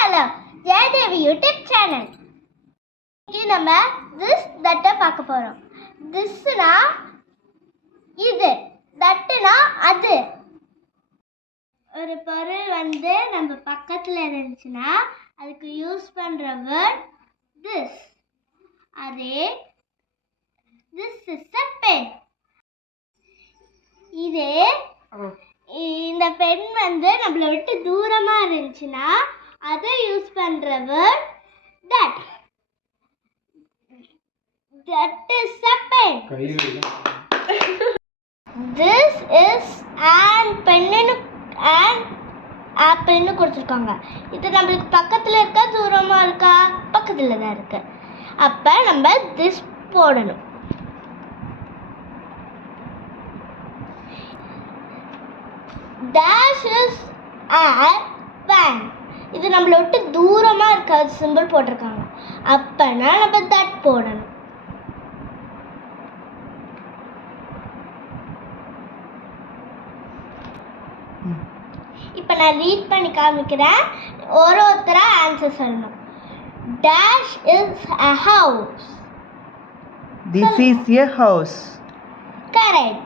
Hello Jayadevi YouTube channel. இன்னைக்கு நம்ம this தட்டை பார்க்க போகிறோம். திஸ்னா இது, தட்டுனா அது. ஒரு பொருள் நம்ம பக்கத்தில் இருந்துச்சுன்னா அதுக்கு யூஸ் பண்ணுற வேர்ட் திஸ். அதே திஸ் இஸ் அ பென். இதே இந்த பென் நம்மளை விட்டு தூரமாக இருந்துச்சுன்னா அதை யூஸ் பண்ணுற word that. That is a pen. This is and பென்னு அண்ட் ஆப்பிள்னு கொடுத்துருக்காங்க. இது நம்மளுக்கு பக்கத்தில் இருக்கா தூரமாக இருக்கா? பக்கத்தில் தான் இருக்கு. அப்போ நம்ம திஸ் போடணும். Dash is a van. இது நம்மளை விட்டு தூரமாக இருக்காது சிம்பிள் போட்டிருக்காங்க. அப்போனா நம்ம தட் போடணும். இப்போ நான் ரீட் பண்ணி காமிக்கிறேன். ஒருத்தராக ஆன்சர் சொல்லணும். Dash is a house. This is a house. Correct.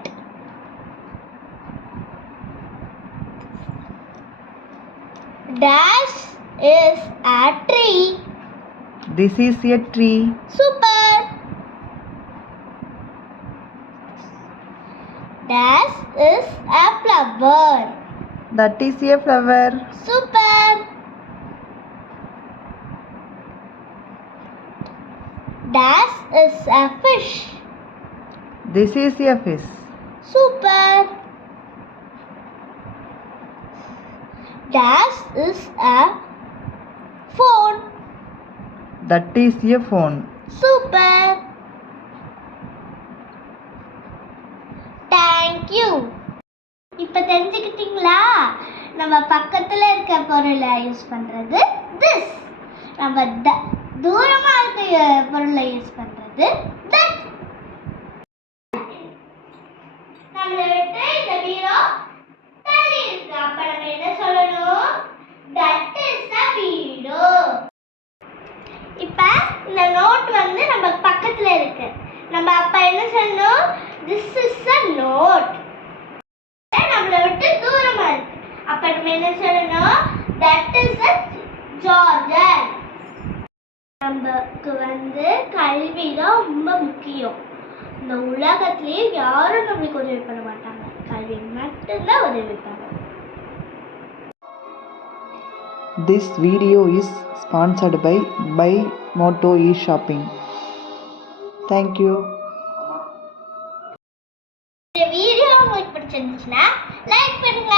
Dash is a tree. This is a tree. Super. Dash is a flower. That is a flower. Super. Dash is a fish. This is a fish. Super. Dash is a phone. That is a phone. Super. Thank you. இப்போ தெரிஞ்சுக்கிட்டீங்களா? நம்ம பக்கத்தில் இருக்க பொருளை use பண்ணுறது this. நம்ம தூரமாக இருக்க பொருளை யூஸ் பண்ணுறது that. நம்மளை விட்டு இந்த பீரோ தள்ளி இருக்கு. அப்போ நம்ம என்ன சொல்லணும்? That is a பீரோ. இப்போ இந்த நோட் நம்ம பக்கத்தில் இருக்கு. நம்ம அப்போ என்ன சொல்லணும்? This is a note. நம்மளை விட்டு தூரமா இருக்கு. அப்ப நம்ம என்ன சொல்லணும்? That is a charger. நமக்கு கல்வி தான் ரொம்ப முக்கியம். இந்த உலகத்திலேயே யாரும் நம்மளுக்கு உதவி பண்ண மாட்டாங்க. கல்வி மட்டும்தான் உதவி பண்ணுவாங்க. This video is sponsored by Buy Moto e-shopping. Thank you. இந்த வீடியோ உங்களுக்கு பிடிச்சிருந்துச்சுன்னா லைக் பண்ணுங்க.